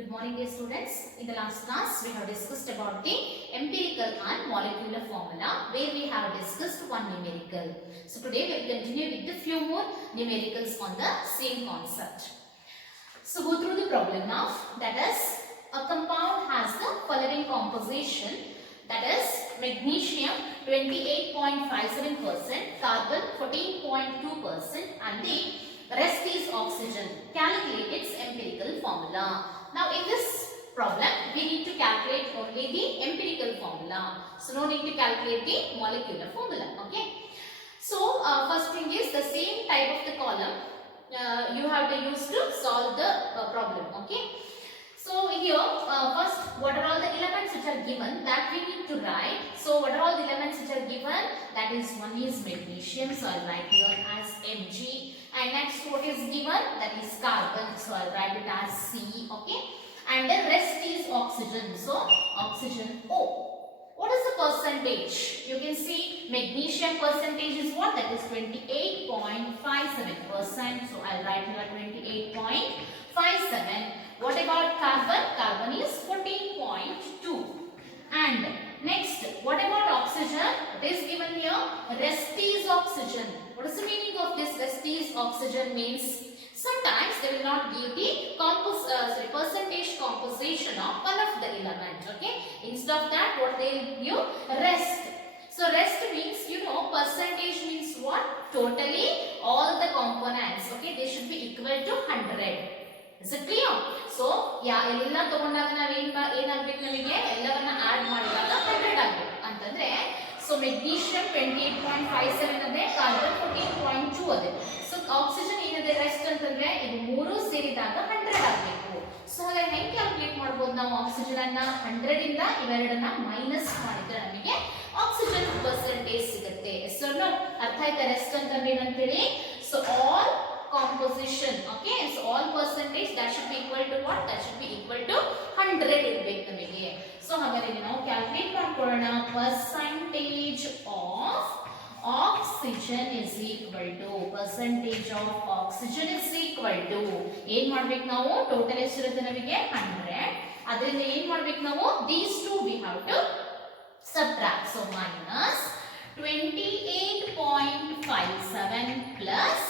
Good morning, dear students. In the last class, we have discussed about the empirical and molecular formula, where we have discussed one numerical. So today we will continue with the few more numericals on the same concept. So go through the problem now. That is, a compound has the following composition. That is, magnesium 28.57%, carbon 14.2%, and the rest is oxygen. Calculate its empirical formula. Now in this problem, we need to calculate only the empirical formula. So no need to calculate the molecular formula. Okay. So first thing is the same type of the column you have to use to solve the problem. Okay. So here first, what are all the elements which are given that we need to write. So what are all the elements which are given? That is, one is magnesium, so I'll write here as Mg. And next, what is given? That is carbon, so I'll write it as C. Okay. And the rest is oxygen, so oxygen O. What is the percentage? You can see magnesium percentage is what? That is 28.57%. So I'll write here 28.57. What about carbon? Carbon is 14.2. And next, what about oxygen? It is given here rest is oxygen. What is the meaning of this rest is oxygen? Means sometimes they will not give the percentage composition of one of the element. Okay. Instead of that, what they will give? Rest. So rest means, percentage means what? Totally all the components. Okay. They should be equal to 100. Is it clear? So, ಎಲ್ಲ ತಗೊಂಡಾಗ ನಾವು ಏನಾಗಬೇಕು ನಮಗೆ ಎಲ್ಲವನ್ನ add ಮಾಡಿದಾಗ 100 ಆಗಬೇಕು ಅಂತಂದ್ರೆ so magnesium 28.57 ಅದೇ ಕಾರ್ಬನ್ 14.2 ಅದೇ ಸೊ ಆಕ್ಸಿಜನ್ ಏನಿದೆ ರೆಸ್ಟ್ ಅಂತಂದ್ರೆ ಇದು ಮೂರು ಸೇರಿದಾಗ 100 ಆಗಬೇಕು ಸೊ ಹಾಗಾಗಿ ಹೆಂಗೆ ಕ್ಯಾಲ್ಕುಲೇಟ್ ಮಾಡಬಹುದು ನಾವು ಆಕ್ಸಿಜನ್ ಅನ್ನ 100 ಇಂದ ಇವೆರಡನ್ನ ಮೈನಸ್ ಮಾಡಿದ್ರೆ ನಮಗೆ ಆಕ್ಸಿಜನ್ ಪರ್ಸೆಂಟೇಜ್ ಸಿಗುತ್ತೆ ಸೊ ಅರ್ಥ ಆಯ್ತಾ ರೆಸ್ಟ್ ಅಂತಂದ್ರೆ ಏನಂತ ಹೇಳಿ so all composition. Okay, so all percentage that should be equal to what? That should be equal to 100 ಇರಬೇಕು ನಮಗೆ. So ಹಾಗಾದ್ರೆ ನಾವು ಕ್ಯಾಲ್ಕುಲೇಟ್ ಮಾಡ್ಕೊಳ್ಳೋಣ. Percentage of oxygen is equal to ಏನ್ ಮಾಡ್ಬೇಕು ನಾವು? ಟೋಟಲ್ ಎಷ್ಟಿರುತ್ತೆ ನಮಗೆ 100. ಅದರಿಂದ ಏನ್ ಮಾಡ್ಬೇಕು ನಾವು? These two we have to subtract. So minus 28.57 plus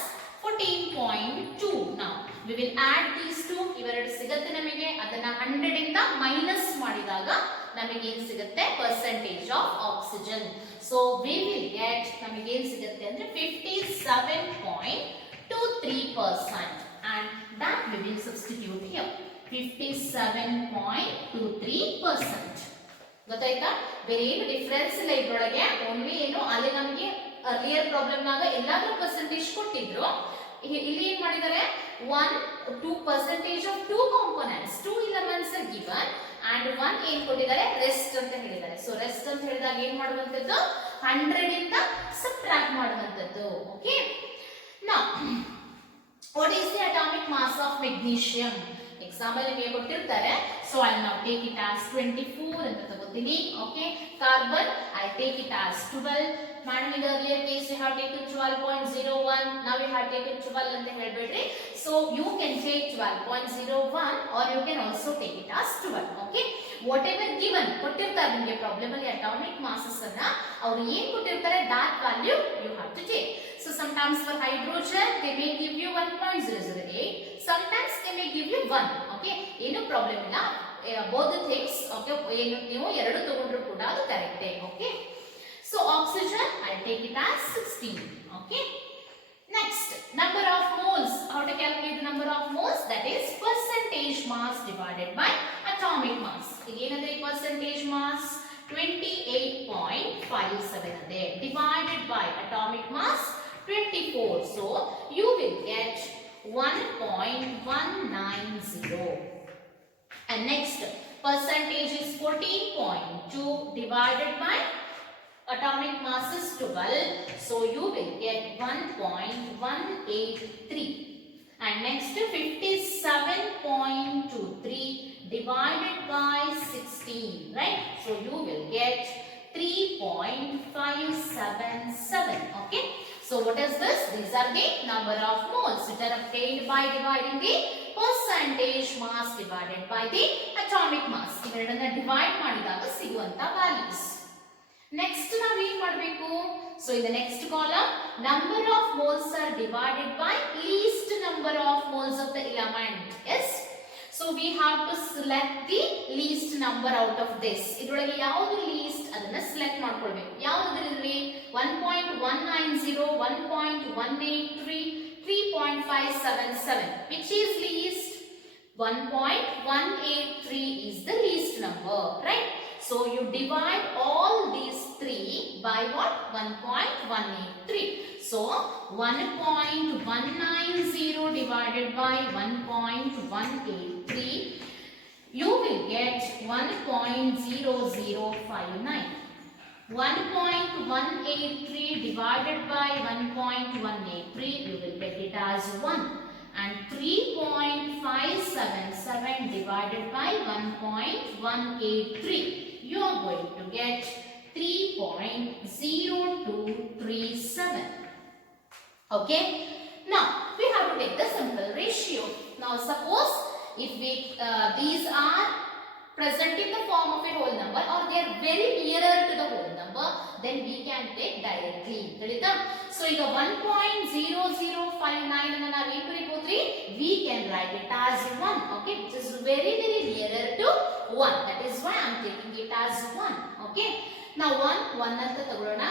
14.2. Now we will add these two. ಇವೆರಡು ಸಿಗುತ್ತೆ ನಮಗೆ. ಅದನ್ನ 100 ಇಂದ ಮೈನಸ್ ಮಾಡಿದಾಗ ನಮಗೆ ಏನು ಸಿಗುತ್ತೆ? Percentage of oxygen. So we will get ನಮಗೆ ಏನು ಸಿಗುತ್ತೆ ಅಂದ್ರೆ 57.23% and that we will substitute here. 57.23%. ಗೊತ್ತಾಯ್ತಾ? ಬೇರೆ ಏನು ಡಿಫರೆನ್ಸ್ ಇಲ್ಲ ಇದರೊಳಗೆ. ಓನ್ಲಿ ಏನು ಅಲ್ಲಿ ನಮಗೆ ಅರ್ಲಿಯರ್ ಪ್ರಾಬ್ಲಮ್ ನಾಗ ಎಲ್ಲಾದ್ರೂ ಪರ್ಸೆಂಟೇಜ್ ಕೊಟ್ಟಿದ್ರು. ಇಲ್ಲಿ ಏನ್ ಮಾಡಿದ್ದಾರೆ? 2 percentage of 2 components, 2 elements are given and 1 ಏನ್ ಕೊಟ್ಟಿದ್ದಾರೆ? ರೆಸ್ಟ್ ಅಂತ ಹೇಳಿದ್ದಾರೆ. ಸೊ ರೆಸ್ಟ್ ಅಂತ ಹೇಳಿದಾಗ ಏನ್ ಮಾಡುವಂತದ್ದು? 100 ಇಂದ ಸಬ್ಟ್ರಾಕ್ಟ್ ಮಾಡುವಂತದ್ದು. Okay. Now what is the atomic mass of magnesium? Example ನಿಮಗೆ ಕೊಟ್ಟಿರ್ತಾರೆ. So I now take it as 24 ಅಂತ ತಗೋತೀನಿ. Okay. Carbon I take it as 12. Madam, in the earlier case you have taken 12.01. Now you have taken 12 ಅಂತ ಹೇಳ್ಬೇಡ್ರಿ. So you can take 12.01 or you can also take it as 12. Okay. Whatever given ಕೊಟ್ಟಿರ್ತಾರೆ ನಿಮಗೆ problem ಅಲ್ಲಿ atomic masses ಅನ್ನ ಅವರು ಏನ್ ಕೊಟ್ಟಿರ್ತಾರೆ that value you have to take. So sometimes for hydrogen they may give you 1.008. Sometimes they may give you 1. Okay. ಏನು problem ಇಲ್ಲ. Both the things. Okay. ಏನು ನೀವು ಎರಡು ತಗೊಂಡ್ರು ಕೂಡ ಅದು correct. Okay. So oxygen, I'll take it as 16. Okay. Next, number of moles. How to calculate the number of moles? That is percentage mass divided by atomic mass. Again, the percentage mass 28.57 divided by atomic mass 24. So you will get 1.190. And next, percentage is 14.2 divided by atomic mass is 12, so you will get 1.183. And next 57.23 divided by 16, right? So you will get 3.577. Okay. So So what is this? These are the number of moles which are obtained by dividing the percentage mass divided by the atomic mass. ಇವೆರಡನ್ನ divide ಮಾಡಿದಾಗ ಸಿಗುವಂತ values. Next ನಾವು ಏನು ಮಾಡಬೇಕು? So in the next column, number of moles are divided by least number of moles of the element. Yes. So we have to select the least number out of this. ಇದರೊಳಗೆ ಯಾವುದು least ಅದನ್ನ select ಮಾಡ್ಕೊಳ್ಬೇಕು. ಯಾವುದು ಇದ್ರಲ್ಲಿ 1.190, 1.183, 3.577. Which is least? 1.183 is the least number, right? So you divide all these three by what? 1.183. So 1.190 divided by 1.183, you will get 1.0059. 1.183 divided by 1.183, you will get it as 1. And 3.577 divided by 1.183, you are going to get 3.0237. Okay. Now we have to take the simple ratio. Now suppose if we these are present in the form of a whole number or they are very nearer to the whole number, then we can take directly. So ಈಗ 1.0059 ಅನ್ನು ನಾವು ಏನು ಬರೀಬಹುದ್ರಿ? We can write it as 1. Okay, which is very nearer to 1. That is why I am taking it as 1. Okay. Now 1 ಅಂತ ತಗೊಳ್ಳೋಣ.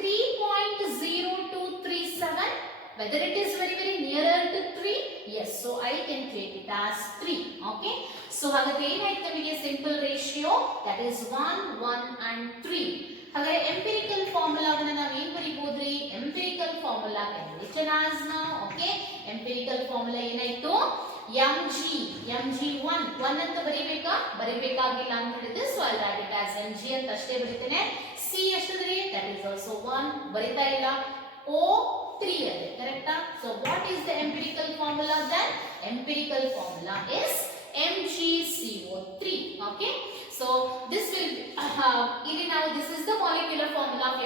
3.0237. Whether it is very nearer to 3? Yes. So I can take it as 3. Okay. So ಹಾಗಾದ್ರೆ ಏನಾಯ್ತು ನಮಗೆ simple ratio? That is 1, 1 and 3. ಹಾಗಾದ್ರೆ empirical formula ಅನ್ನು ನಾವು ಏನು ಬರೀಬಹುದ್ರಿ? Empirical formula can be written as now. Okay. Empirical formula ಏನಾಯ್ತು? mg1 ಅಂತ ಬರಿಬೇಕಾಗಿಲ್ಲ ಅಂತ ಹೇಳಿದ್ರೆ, so I'll write it as mg ಅಂತ ಅಷ್ಟೇ ಬರೀತೇನೆ. c ಎಷ್ಟಿದ್ರಿ? That is also 1. ಬರಿತಾ ಇಲ್ಲ. o 3 ಇದೆ, ಕರೆಕ್ಟಾ? So what is the empirical formula then? Empirical formula is MgCO3. Okay. So this will ಇಲ್ಲಿ ನಾವು this is the molecular formula of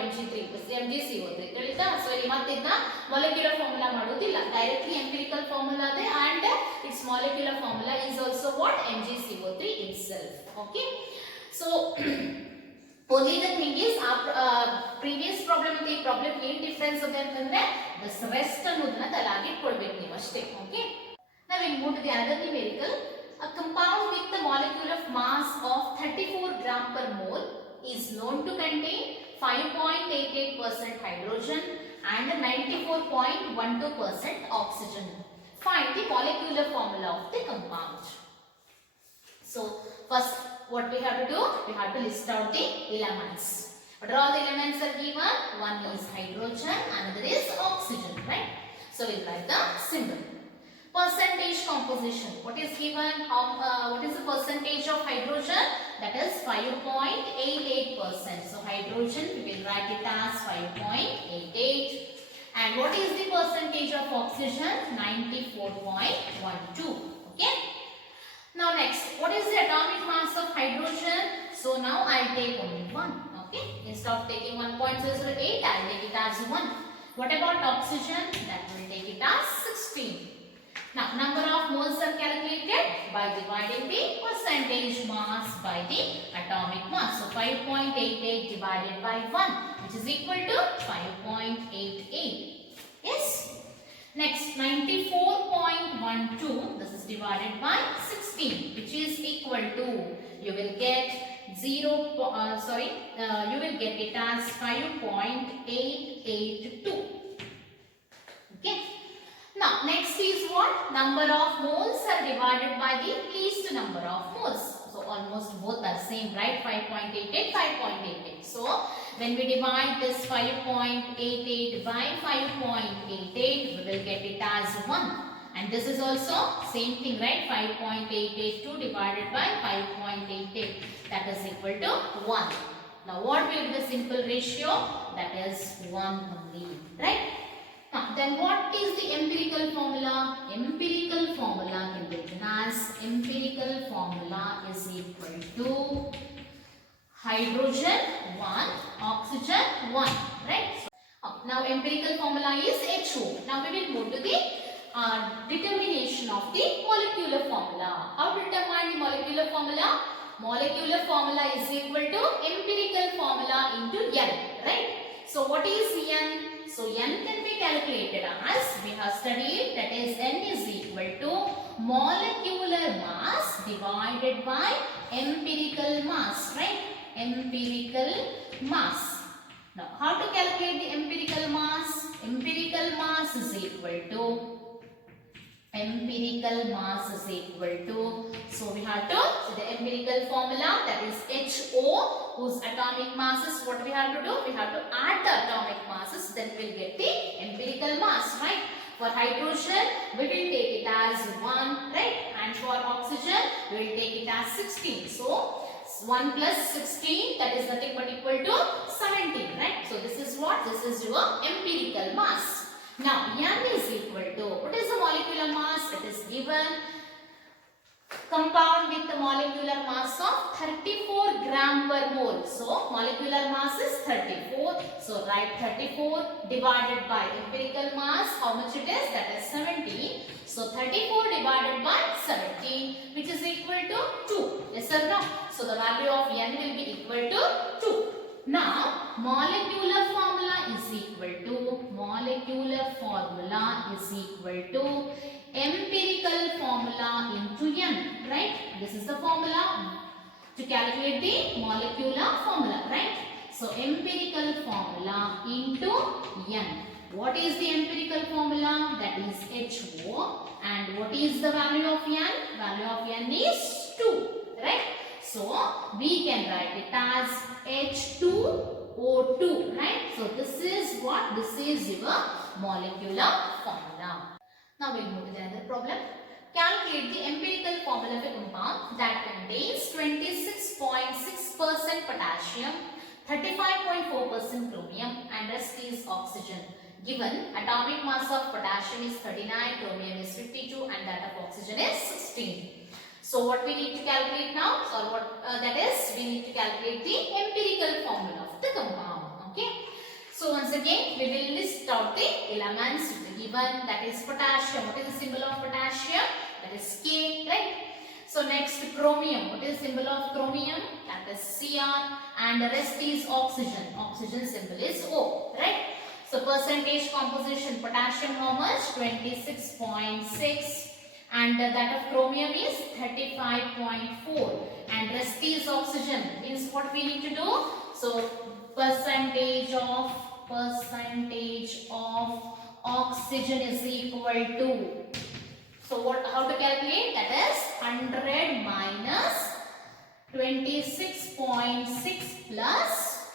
MgCO3 ತಿಳಿತಾ? So ಇಲ್ಲಿ ಮತ್ತೆ ಇದನ್ನ molecular formula ಮಾಡೋದಿಲ್ಲ, directly empirical formula ಇದೆ, and its molecular formula is also what? MgCO3 itself. Okay. So only the thing is previous problem and the problem ಏನು difference ಇದೆ ಅಂತಂದ್ರೆ this rest ಅನ್ನೋದನ್ನ ತಲೆಯಾಗಿ ಇಟ್ಕೊಳ್ಬೇಕು ನೀವು ಅಷ್ಟೇ. Okay. Now we move to the another numerical. A compound with the molecular mass of 34 gram per mole is known to contain 5.88% hydrogen and 94.12% oxygen. Find the molecular formula of the compound. So first what we have to do? We have to list out the elements. What are all the elements are given? One is hydrogen, another is oxygen, right? So we'll write the symbol. Percentage composition. What is given? What is the percentage of hydrogen? That is 5.88%. So hydrogen we will write it as 5.88. And what is the percentage of oxygen? 94.12. Okay. Now next, what is the atomic mass of hydrogen? So now I'll take only 1. Okay. Instead of taking 1.008, I'll take it as 1. What about oxygen? That will take it as 16. Now, number of moles are calculated by dividing the percentage mass by the atomic mass. So, 5.88 divided by 1, which is equal to 5.88. Yes? Next, 94.12, this is divided by 16, which is equal to, you will get you will get it as 5.882. Okay? Now, next is what? Number of moles are divided by the least number of moles. So, almost both are same, right? 5.88, 5.88. So, when we divide this 5.88 by 5.88, we will get it as 1. And this is also same thing, right? 5.882 divided by 5.88. That is equal to 1. Now, what will be the simple ratio? That is 1 only, right? Then what is the empirical formula? Empirical formula can be written as empirical formula is equal to hydrogen 1, oxygen 1, right? Now empirical formula is HO. Now we will move to the determination of the molecular formula. How to determine the molecular formula? Molecular formula is equal to empirical formula into N, right? So what is N? So N can be calculated as we have studied, that is N is equal to molecular mass divided by empirical mass, right? Empirical mass. Now how to calculate the empirical mass? Empirical mass is equal to so we have to, so the empirical formula, that is HO, whose atomic masses, what we have to do? We have to add the atomic masses, then we will get the empirical mass, right? For hydrogen, we will take it as 1, right? And for oxygen, we will take it as 16. So 1 plus 16, that is nothing but equal to 17, right? So this is what? This is your empirical mass. Now N is equal to, what is the molecular mass? It is given, compound with the molecular mass of 34 gram per mole. So molecular mass is 34. So write 34 divided by empirical mass. How much it is? That is 17. So 34 divided by 17, which is equal to 2. Yes or no? So the value of N will be equal to 2. Now molecular formula is equal to empirical formula into N, right? This is the formula to calculate the molecular formula, right? So empirical formula into N. What is the empirical formula? That is HO. And what is the value of N? Value of N is 2, right? So we can write it as H2O2, right? So this is what? This is your molecular formula. Now we'll move to the other problem. Calculate the empirical formula of a compound that contains 26.6% potassium, 35.4% chromium and rest is oxygen. Given atomic mass of potassium is 39, chromium is 52 and that of oxygen is 16. So what we need to calculate now? So that is, we need to calculate the empirical formula of the compound. Okay. So once again, we will list out the elements given, that is potassium. What is the symbol of potassium? That is K, right? So next chromium. What is the symbol of chromium? That is Cr. And the rest is oxygen. Oxygen symbol is O, right? So percentage composition, potassium how much? 26.6. And that of chromium is 35.4 and rest is oxygen. Means what we need to do? So percentage of oxygen is equal to, so what? How to calculate? That is 100 minus 26.6 plus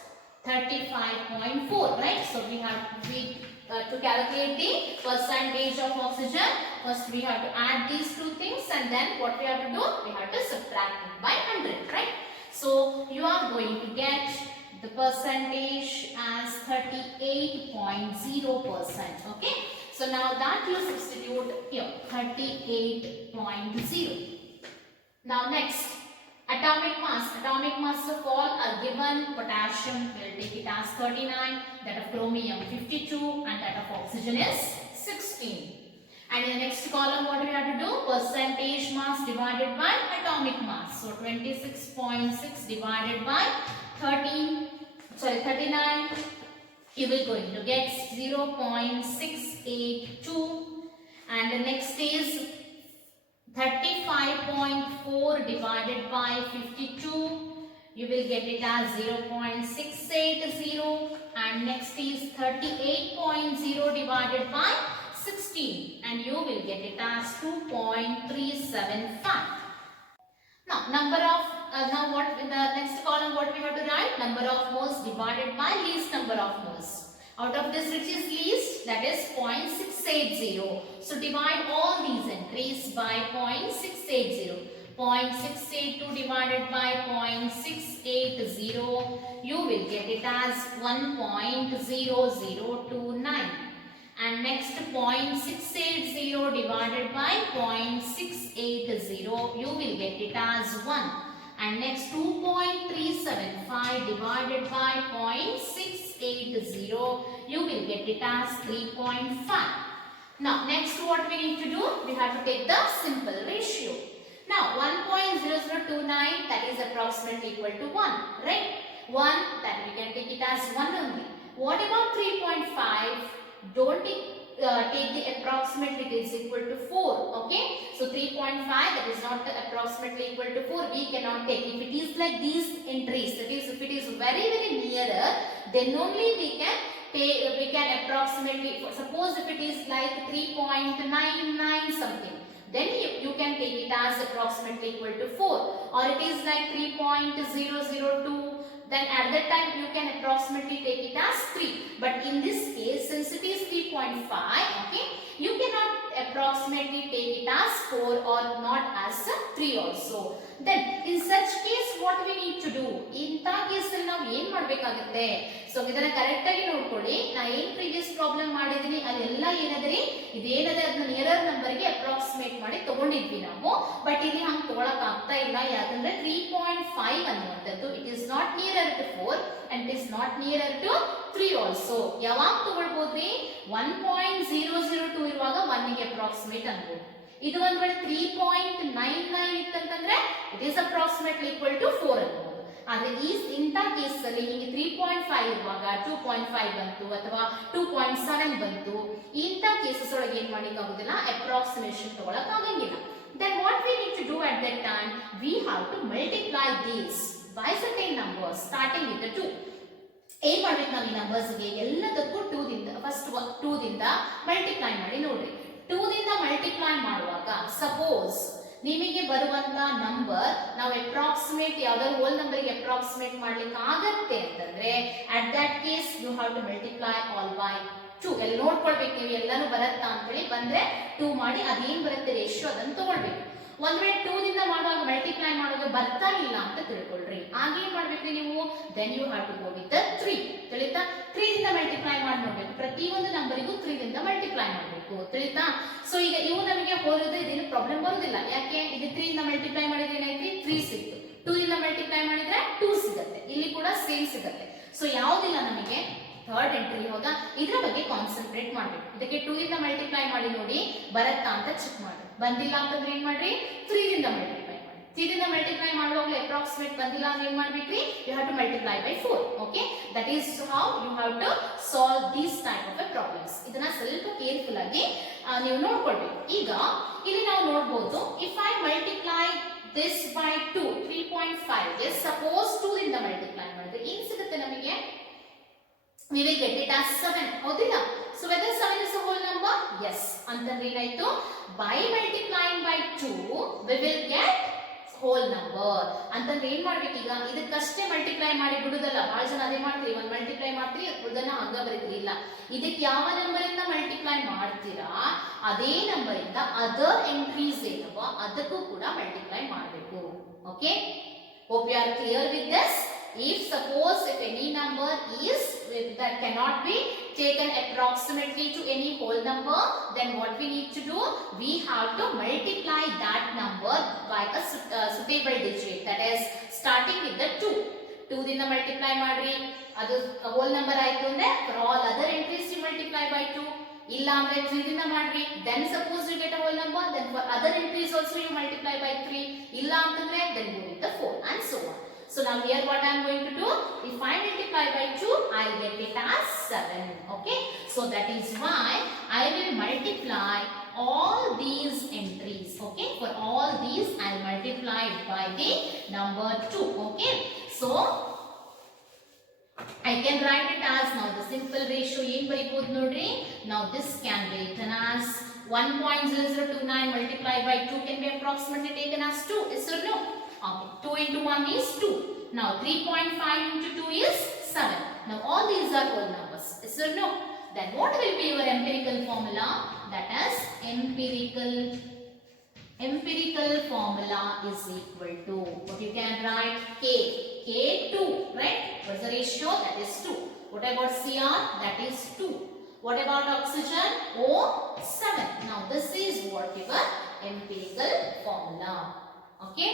35.4, right? So we have to calculate the percentage of oxygen, first we have to add these two things and then what we have to do? We have to subtract it by 100, right? So you are going to get the percentage as 38.0%, okay? So now that you substitute here, 38.0. Now next, atomic mass. Atomic mass of all are given. Potassium, we will take it as 39, that of chromium 52 and that of oxygen is 16. And in the next column what we have to do? Percentage mass divided by atomic mass. So 26.6 divided by 39, you will going to get 0.682 and the next is 35.4 divided by 52, you will get it as 0.680 and next is 38.0 divided by 16 and you will get it as 2.375. Now number of, now what in the next column what we have to write? Number of moles divided by least number of moles. Out of this which is least, that is 0.680. So divide all these entries by 0.680. 0.682 divided by 0.680, you will get it as 1.0029. And next 0.680 divided by 0.680, you will get it as 1. And next 2.375 divided by 0.680. 680, you will get it as 3.5. Now next what we need to do, we have to take the simple ratio. Now 1.0029, that is approximately equal to 1, right? 1, that we can take it as 1 only. What about 3.5? Don't take the approximately, it is equal to 4, okay? So 3.5, that is not approximately equal to 4, we cannot take. If it is like these entries, that is if it is very nearer, then only we can take, we can approximately, suppose if it is like 3.99 something, then you can take it as approximately equal to 4, or it is like 3.002, then at that time you can approximately take it as 3. But in this case, since it is 3.5, okay, you cannot approximately take it as 4 or not as 3 also. Then in such case what we need to do? ಇಂತ case ಅಲ್ಲಿ ನಾವು ಏನು ಮಾಡಬೇಕಾಗುತ್ತೆ? So ಇದನ್ನ correct ಆಗಿ ನೋಡ್ಕೊಳ್ಳಿ. ನಾ ಏನು ಪ್ರೀವಿಯಸ್ ಪ್ರಾಬ್ಲಮ್ ಮಾಡಿದೀನಿ ಅಲ್ಲೆಲ್ಲ ಏನದರಿ ಇದೇನದ ಅದನ್ನ ನಿಯರರ್ ನಂಬರ್ ಗೆ ಅಪ್ರಾಕ್ಸಿಮೇಟ್ ಮಾಡಿ ತಗೊಂಡಿದ್ವಿ ನಾವು. ಬಟ್ ಇಲ್ಲಿ ಹಂಗೆ ತಗೊಳಕ್ ಆಗ್ತಾ ಇಲ್ಲ. ಯಾಕಂದ್ರೆ 3.5 ಅನ್ನುವಂಥದ್ದು it is not nearer to 4 and it is not nearer to 3 also. ಯಾವಾಗ ತಗೊಳ್ಬೋದ್ರಿ? 1.002 ಇರುವಾಗ 1 ಗೆ ಅಪ್ರಾಕ್ಸಿಮೇಟ್ ಅನ್ಬೋದು. ಇದು ಒಂದು ವೇಳೆ 3.99 ಇತ್ತಂತಂದ್ರೆ it is approximately equal to 4 ಅನ್ಬೋದು. ಆದ್ರೆ ಈ ಇಂಥ ಕೇಸ್ ಅಲ್ಲಿ ಹಿಂಗೆ 3.5 ಇರುವಾಗ 2.5 ಬಂತು ಅಥವಾ 2.7 ಬಂತು, ಇಂಥ ಕೇಸಸ್ ಒಳಗೆ ಏನ್ ಮಾಡ್ಲಿಕ್ಕೆ ಆಗುದಿಲ್ಲ, ಅಪ್ರಾಕ್ಸಿಮೇಷನ್ ತಗೊಳಕ್ ಆಗಂಗಿಲ್ಲ. Then what we need to do at that time, we have to multiply these by certain numbers starting with the 2. ಏನ್ ಮಾಡ್ಬೇಕು ನಾವು ಈ ನಂಬರ್ಸ್ ಗೆ ಎಲ್ಲದಕ್ಕೂ 2 ದಿಂದ ಫಸ್ಟ್ 2 ದಿಂದ ಮಲ್ಟಿಪ್ಲೈ ಮಾಡಿ ನೋಡ್ರಿ. 2 ದಿಂದ ಮಲ್ಟಿಪ್ಲೈ ಮಾಡುವಾಗ ಸಪೋಸ್ ನಿಮಗೆ ಬರುವಂತ ನಂಬರ್ ನಾವು ಅಪ್ರಾಕ್ಸಿಮೇಟ್ ಯಾವ್ದಾದ್ರು ಹೋಲ್ ನಂಬರ್ ಗೆ ಅಪ್ರಾಕ್ಸಿಮೇಟ್ ಮಾಡ್ಲಿಕ್ಕೆ ಆಗತ್ತೆ ಅಂತಂದ್ರೆ at that case you have to multiply all by 2. ಎಲ್ಲ ನೋಡ್ಕೊಳ್ಬೇಕು ನೀವು ಎಲ್ಲಾನು ಬರುತ್ತಾ ಅಂತ ಹೇಳಿ. ಬಂದ್ರೆ 2 ಮಾಡಿ ಅದೇನ್ ಬರುತ್ತೆ ರೇಷಿಯೋ ಅದನ್ನ ತಗೊಳ್ಬೇಕು. ಒಂದ್ ವೇಳೆ 2 ದಿಂದ ಮಾಡುವಾಗ ಮಲ್ಟಿಪ್ಲೈ ಮಾಡುವಾಗ ಬರ್ತಾ ಇಲ್ಲ ಅಂತ ತಿಳ್ಕೊಳ್ರಿ. ಆಗ ಏನ್ ಮಾಡ್ಬೇಕ್ರಿ ನೀವು? Then you have to go with 3. ತಿಳಿತಾ? 3 ದಿಂದ ಮಲ್ಟಿಪ್ಲೈ ಮಾಡಿ ನೋಡ್ಬೇಕು. ಪ್ರತಿಯೊಂದು ನಂಬರಿಗೂ 3 ದಿಂದ ಮಲ್ಟಿಪ್ಲೈ ಮಾಡಬೇಕು. ತಿಳಿತಾ? ಸೊ ಈಗ ಇವು ನಮಗೆ ಹೋಲಿದ್ರೆ ಇದೇನು ಪ್ರಾಬ್ಲಮ್ ಬರುದಿಲ್ಲ. ಯಾಕೆ? ಇದು 3 ದಿಂದ ಮಲ್ಟಿಪ್ಲೈ ಮಾಡಿದ್ರೆ ಏನಾಯ್ತು? 3 ಸಿಕ್ತು. 2 ದಿಂದ ಮಲ್ಟಿಪ್ಲೈ ಮಾಡಿದ್ರೆ 2 ಸಿಗುತ್ತೆ. ಇಲ್ಲಿ ಕೂಡ ಸೇಮ್ ಸಿಗುತ್ತೆ. ಸೊ ಯಾವುದಿಲ್ಲ ನಮಗೆ ಥರ್ಡ್ ಎಂಟ್ರಿ. ಹೌದಾ? ಇದರ ಬಗ್ಗೆ ಕಾನ್ಸಂಟ್ರೇಟ್ ಮಾಡಬೇಕು. ಇದಕ್ಕೆ 2 ದಿಂದ ಮಲ್ಟಿಪ್ಲೈ ಮಾಡಿ ನೋಡಿ ಬರುತ್ತಾ ಅಂತ ಚೆಕ್ ಮಾಡಿ. ಬಂದಿಲ್ಲ ಅಂತಂದ್ರೆ ಏನ್ ಮಾಡ್ರಿ? 3 ದಿಂದ ಮಲ್ಟಿಪ್ಲೈ ಮಾಡಿ. 3 ದಿಂದ ಮಲ್ಟಿಪ್ಲೈ ಮಾಡುವಾಗಲೇ ಅಪ್ರಾಕ್ಸಿಮೇಟ್ ಬಂದಿಲ್ಲ ಅಂದ್ರೆ ಏನ್ ಮಾಡ್ಬೇಕ್ರಿ? You have to multiply by 4. Okay, that is how you have to solve these type of problems. ಇದನ್ನ ಸ್ವಲ್ಪ ಕೇರ್ಫುಲ್ ಆಗಿ ನೀವು ನೋಡ್ಕೊಳ್ಬೇಕು. ಈಗ ಇಲ್ಲಿ ನಾವು ನೋಡಬಹುದು, if I multiply this by 2, 3.5 ಗೆ ಸಪೋಸ್ 2 ದಿಂದ ಮಲ್ಟಿಪ್ಲೈ ಮಾಡಿದ್ರೆ ಏನ್ ಸಿಗುತ್ತೆ ನಮಗೆ? We will get it as 7. ಹೌದಿಲ್ಲ? So whether 7 is a whole number? Yes. ಅಂತಂದ್ರೆ ಏನಾಯ್ತು? By multiplying by 2, we will get whole number. ಅಂತಂದ್ರೆ ಏನ್ ಮಾಡ್ಬೇಕು ಈಗ? ಇದಕ್ಕಷ್ಟೇ ಮಲ್ಟಿಪ್ಲೈ ಮಾಡಿ ಬಿಡುದಲ್ಲ. ಬಹಳ ಜನ ಅದೇ ಮಾಡ್ತೀರಿ, ಒಂದು ಮಲ್ಟಿಪ್ಲೈ ಮಾಡ್ತೀರಿ ಉಳಿದನ್ನ ಹಂಗ ಬರೀತೀರಿ. ಇಲ್ಲ, ಇದಕ್ಕೆ ಯಾವ ನಂಬರ್ ಇಂದ ಮಲ್ಟಿಪ್ಲೈ ಮಾಡ್ತೀರಾ ಅದೇ ನಂಬರ್ ಇಂದ ಅದರ್ ಎಂಟ್ರೀಸ್ ಏನವ ಅದಕ್ಕೂ ಕೂಡ ಮಲ್ಟಿಪ್ಲೈ ಮಾಡಬೇಕು. Okay, hope you are clear with this. If suppose if any number is that cannot be taken approximately to any whole number, then what we need to do? We have to multiply that number by a suitable digit, that is starting with the 2. 2 ದಿಂದ multiply ಮಾಡ್ರಿ, ಅದು whole number ಆಯ್ತು ಅಂದ್ರೆ for all other entries you multiply by 2. ಇಲ್ಲ ಅಂದ್ರೆ 3 ದಿಂದ ಮಾಡ್ರಿ, then suppose you get a whole number, then for other entries also you multiply by 3. ಇಲ್ಲ ಅಂತಂದ್ರೆ then go with the 4 and so on. So now here what I am going to do, if I multiply by 2, I get it as 7. Okay, so that is why I will multiply all these entries. Okay, for all these I will multiply by the number 2. Okay, so I can write it as, now the simple ratio ಏನು ಬರೀಬಹುದು ನೋಡ್ರಿ. Now this can be written as 1.0029 multiplied by 2 can be approximately taken as 2. Yes or no? Okay, 2 into 1 is 2. Now 3.5 into 2 is 7. Now all these are whole numbers. Yes or no? Then what will be your empirical formula? That is empirical formula is equal to, what you can write, K2, right? What's the ratio? That is 2. What about Cr? That is 2. What about oxygen? O7. Now this is what your empirical formula. Okay.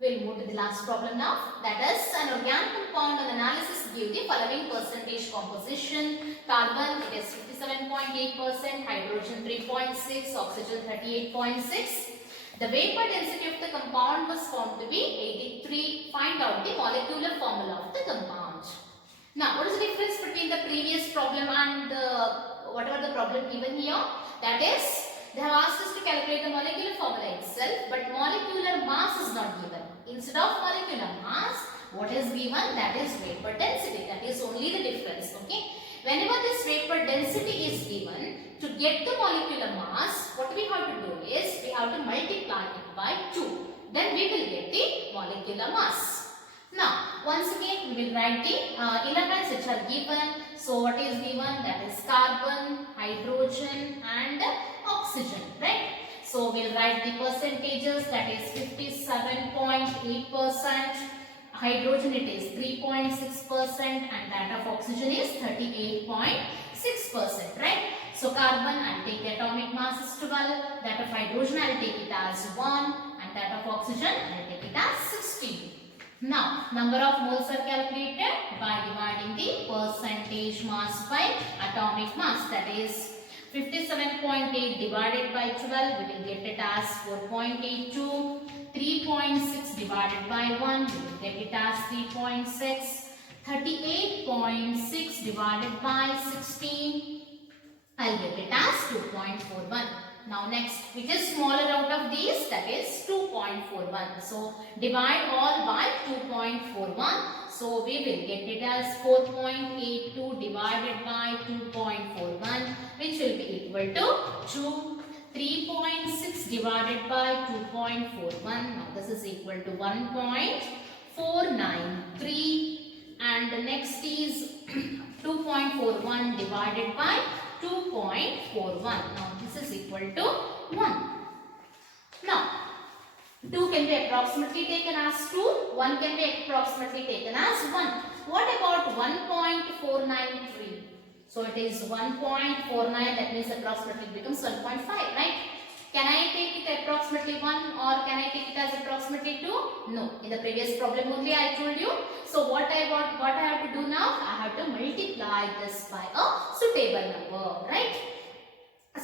We'll move to the last problem now. That is, an organic compound analysis give the following percentage composition. Carbon, it is 57.8%, hydrogen 3.6, oxygen 38.6. The vapor density of the compound was found to be 83. Find out the molecular formula of the compound. Now, what is the difference between the previous problem and whatever the problem given here? That is, they have asked us to calculate the molecular formula itself, but molecular mass is not given. Instead of molecular mass, what is given? That is vapor density. That is only the difference. Okay. Whenever this vapor density is given, to get the molecular mass, what we have to do is, we have to multiply it by 2. Then we will get the molecular mass. Now, once again, we will write the elements which are given. So, what is given? That is carbon, hydrogen and oxygen, right? So, we will write the percentages, that is 57.8%, hydrogen it is 3.6% and that of oxygen is 38.6%, right? So, carbon I will take the atomic mass is 12, that of hydrogen I will take it as 1 and that of oxygen I will take it as 16. Now, number of moles are calculated by dividing the percentage mass by atomic mass, that is 57.8 divided by 12, we will get it as 4.82. 3.6 divided by 1, we will get it as 3.6. 38.6 divided by 16, I will get it as 2.41. Now next, which is smaller out of these, that is 2.41. So divide all by 2.41. So we will get it as 4.82 divided by 2.41, which will be equal to 2. 3.6 divided by 2.41. Now this is equal to 1.493. And the next is 2.41 divided by 2.41. Now this is equal to 1. Now 2 can be approximately taken as 2, 1 can be approximately taken as 1. What about 1.493? So it is 1.49, that means approximately becomes 1.5, right? Can I take it approximately 1 or can I take it as approximately 2? No. In the previous problem only I told you. So what I have to do now? I have to multiply this by a suitable number, right?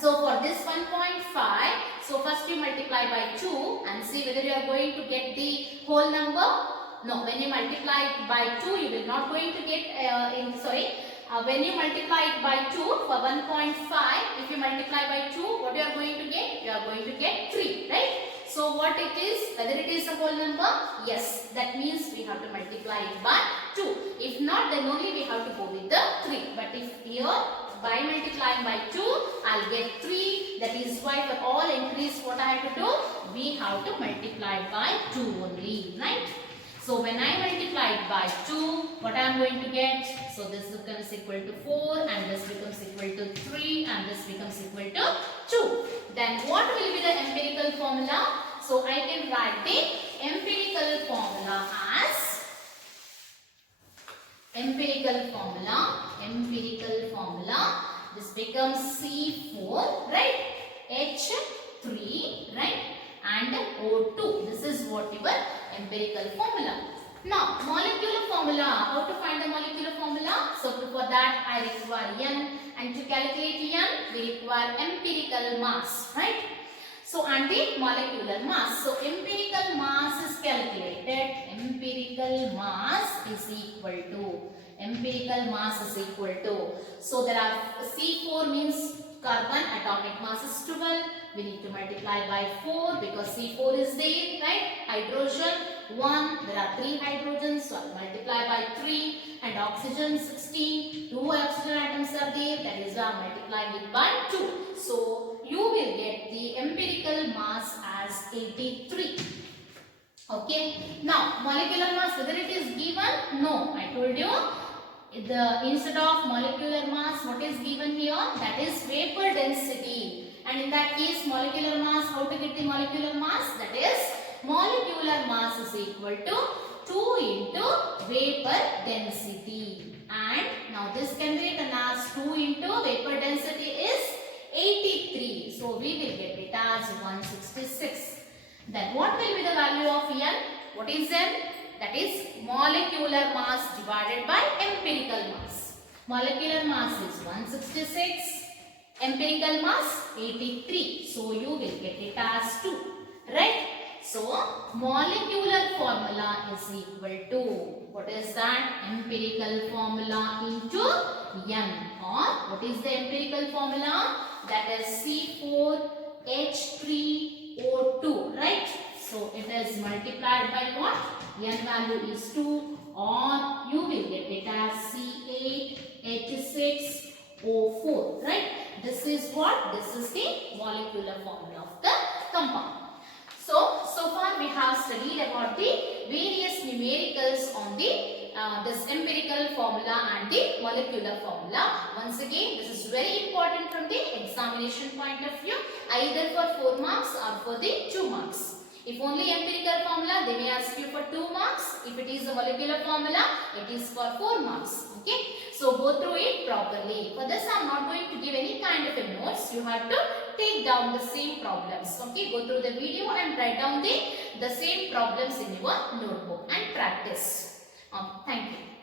So for this 1.5, so first you multiply by 2 and see whether you are going to get the whole number. No, when you multiply it by 2, you will not going to get, when you multiply it by 2 for 1.5, if you multiply by 2, what you are going to get? You are going to get 3, right? So what it is, whether it is a whole number? Yes, that means we have to multiply it by 2. If not, then only we have to go with the 3. But if here, by multiplying by 2, I'll get 3. That is why for all entries, what I have to do? We have to multiply by 2 only, right? So when I multiply it by 2, what I am going to get? So this becomes equal to 4 and this becomes equal to 3 and this becomes equal to 2. Then what will be the empirical formula? So I can write the empirical formula as this becomes C4, right? H3, right? And O2. This is what your empirical formula. Now, molecular formula. How to find the molecular formula? So, for that I require N, and to calculate N, we require empirical mass, right? So, and the molecular mass. So, empirical mass is calculated. Empirical mass is equal to. So, there are C4 means carbon, atomic mass is 12. We need to multiply by 4 because C4 is there, right? Hydrogen 1, there are 3 hydrogens, so I'll multiply by 3. And oxygen 16, 2 oxygen atoms are there, that is why I'm multiplying it by 2. So you will get the empirical mass as 83. Okay. Now molecular mass, whether it is given? No, I told you. Instead of molecular mass, what is given here? That is vapor density. And in that case, molecular mass, how to get the molecular mass? That is, molecular mass is equal to 2 into vapor density. And now this can be written as 2 into vapor density is 83. So we will get it as 166. Then what will be the value of N? What is M? That is molecular mass divided by empirical mass. Molecular mass is 166, empirical mass 83. So you will get it as 2, right? So molecular formula is equal to, what is that? Empirical formula into M, or what is the empirical formula? That is C4H3O2, right? So it is multiplied by what? N value is 2, or you will get it as C8H6O4, right? This is what? This is the molecular formula of the compound. So far we have studied about the various numericals on the this empirical formula and the molecular formula. Once again, this is very important from the examination point of view, either for 4 marks or for the 2 marks. If only empirical formula, they may ask you for 2 marks. If it is a molecular formula, it is for 4 marks. Okay. So go through it properly. For this, I am not going to give any kind of a notes. You have to take down the same problems. Okay. Go through the video and write down the same problems in your notebook and practice. Thank you.